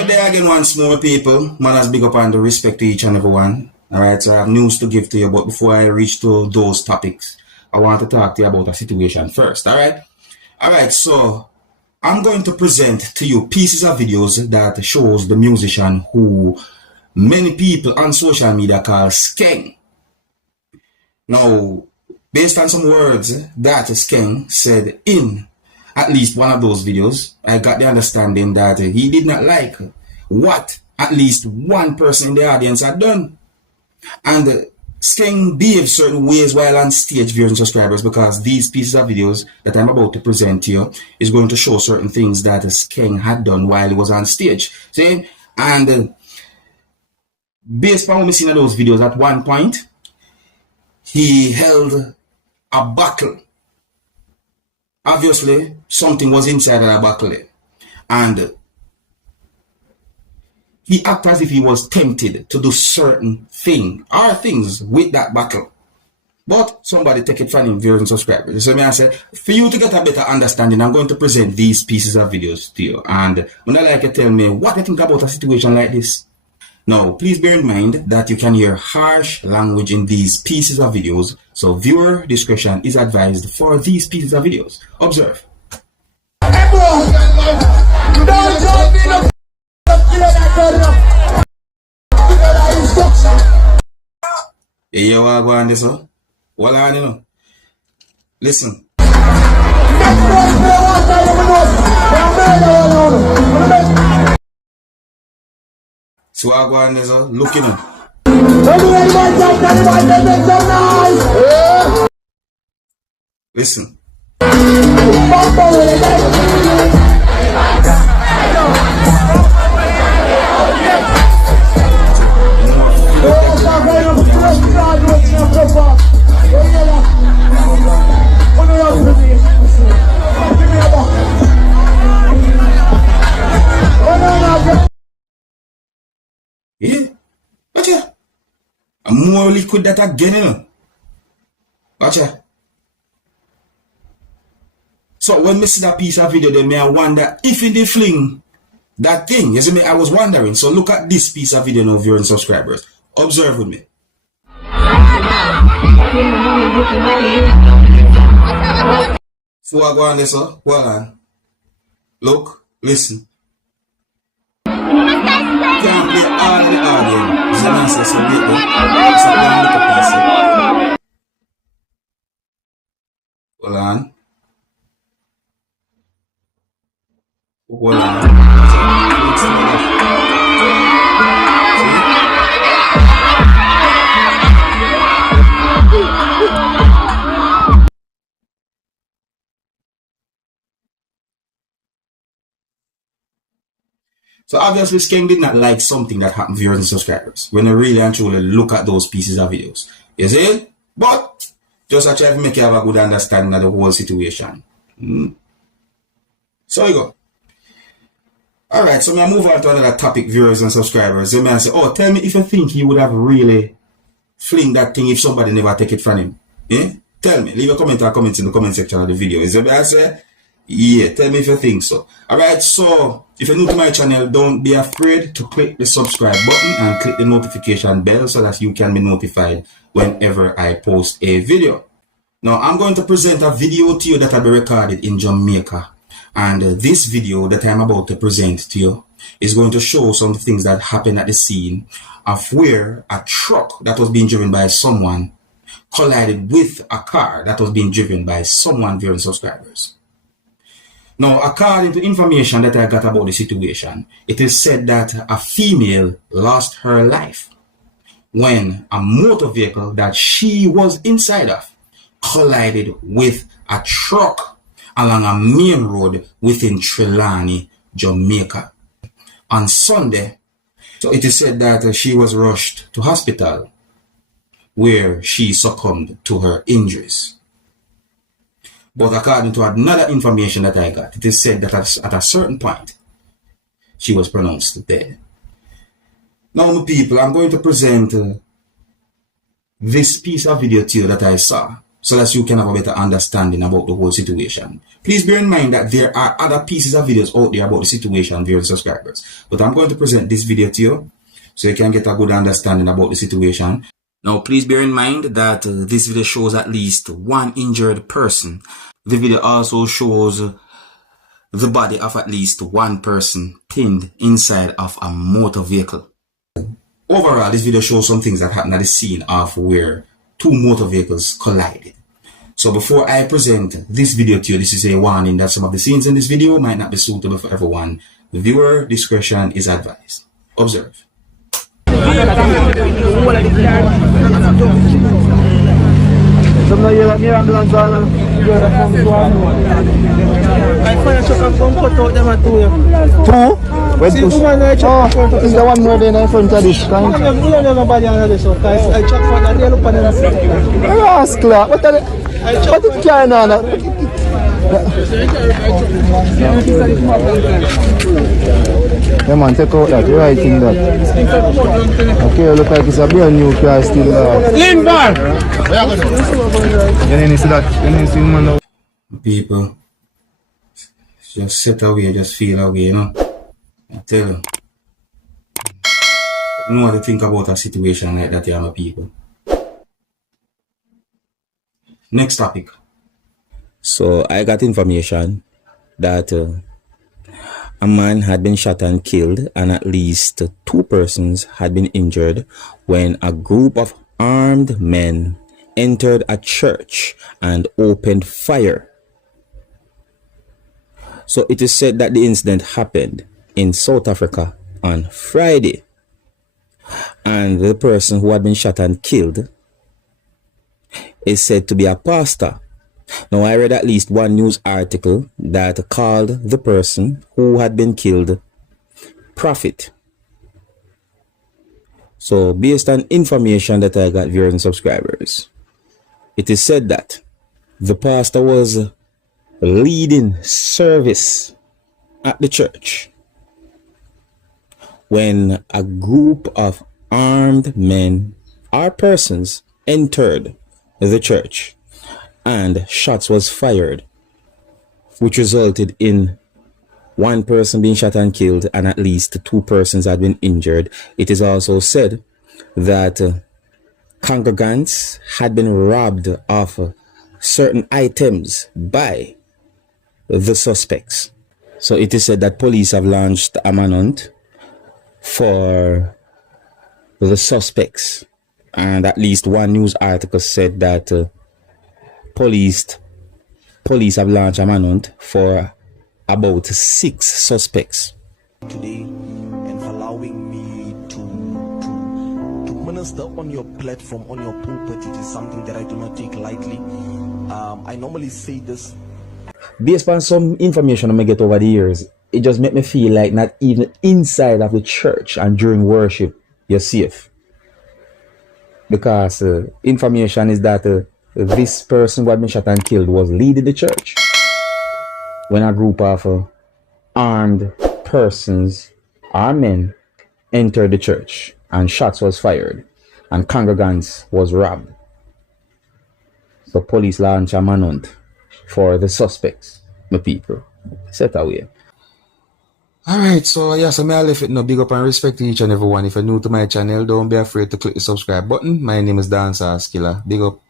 me there again once more, people. Manners big up and respect to each and every one. Alright, so I have news to give to you, but before I reach to those topics, I want to talk to you about a situation first, alright? Alright, so I'm going to present to you pieces of videos that shows the musician who many people on social media call Skeng. Now, based on some words that Skeng said in at least one of those videos, I got the understanding that he did not like what at least one person in the audience had done. And Skeng behaved certain ways while on stage, viewers and subscribers, because these pieces of videos that I'm about to present to you is going to show certain things that Skeng had done while he was on stage. See? And based on what we seen in those videos, at one point, he held a bottle. Obviously, something was inside of that bottle. And he acted as if he was tempted to do certain things with that bottle. But somebody take it from him, viewers and subscribers. So I say, for you to get a better understanding, I'm going to present these pieces of videos to you. And when I like you tell me what you think about a situation like this. Now, please bear in mind that you can hear harsh language in these pieces of videos, so viewer discretion is advised for these pieces of videos. Observe. Hey, you are going this, huh? What are you know? Listen. So I go on this, looking at. Listen. Yeah, gotcha. I'm more liquid that again, you know. Gotcha. So when I see that piece of video, then may I wonder if in the fling that thing. You see me, I was wondering. So look at this piece of video now, viewers and subscribers. Observe with me. So I go on this, go on. Look, listen. Can't play all the audio. It's a nonsense, so wait there. It's a little piece. Hold on. Hold on. So obviously Skeng did not like something that happened, viewers and subscribers, when I really and truly look at those pieces of videos. You see? But just to try to make you have a good understanding of the whole situation. So you go. Alright, so I move on to another topic, viewers and subscribers. You may say, oh, tell me if you think he would have really fling that thing if somebody never take it from him. Eh? Tell me. Leave a comment or comments in the comment section of the video. Is that what I say? Yeah, tell me if you think so. Alright, so if you're new to my channel, don't be afraid to click the subscribe button and click the notification bell so that you can be notified whenever I post a video. Now, I'm going to present a video to you that will be recorded in Jamaica. And this video that I'm about to present to you is going to show some things that happened at the scene of where a truck that was being driven by someone collided with a car that was being driven by someone, viewers and subscribers. Now, according to information that I got about the situation, it is said that a female lost her life when a motor vehicle that she was inside of collided with a truck along a main road within Trelawney, Jamaica. On Sunday, so it is said that she was rushed to hospital where she succumbed to her injuries. But according to another information that I got, it is said that at a certain point, she was pronounced dead. Now, my people, I'm going to present this piece of video to you that I saw so that you can have a better understanding about the whole situation. Please bear in mind that there are other pieces of videos out there about the situation, viewers and subscribers. But I'm going to present this video to you so you can get a good understanding about the situation. Now, please bear in mind that this video shows at least one injured person. The video also shows the body of at least one person pinned inside of a motor vehicle. Overall, this video shows some things that happened at the scene of where two motor vehicles collided. So before I present this video to you, this is a warning that some of the scenes in this video might not be suitable for everyone. Viewer discretion is advised. Observe. Two? Where's this? Oh, is the one more than in front of this kind? Yes, Clark. What is going on? Yeah, man, take out that. You're right in that. Okay, look like it's a brand new car still there. Lean bar! You didn't see that? You didn't see man now? People, just sit away, just feel away, you know. I tell you. You know what to think about a situation like that, yeah, my people. Next topic. So I got information that a man had been shot and killed, and at least two persons had been injured when a group of armed men entered a church and opened fire. So it is said that the incident happened in South Africa on Friday, and the person who had been shot and killed is said to be a pastor. Now, I read at least one news article that called the person who had been killed prophet. So, based on information that I got, viewers and subscribers, it is said that the pastor was leading service at the church when a group of armed men or persons entered the church and shots was fired, which resulted in one person being shot and killed and at least two persons had been injured. It is also said that congregants had been robbed of certain items by the suspects. So it is said that police have launched a manhunt for the suspects, and at least one news article said that police have launched a manhunt for about 6 suspects. Today, and for allowing me to minister on your platform, on your pulpit. It is something that I do not take lightly. I normally say this. Based on some information I get over the years, it just made me feel like not even inside of the church and during worship you're safe. Because information is that this person who had been shot and killed was leading the church when a group of armed persons or men entered the church and shots was fired and congregants was robbed. So police launched a manhunt for the suspects, my people. Set away. Alright, so yeah, so may I left it now. Big up and respect to each and everyone. If you're new to my channel, don't be afraid to click the subscribe button. My name is Dancehall Skilla. Big up.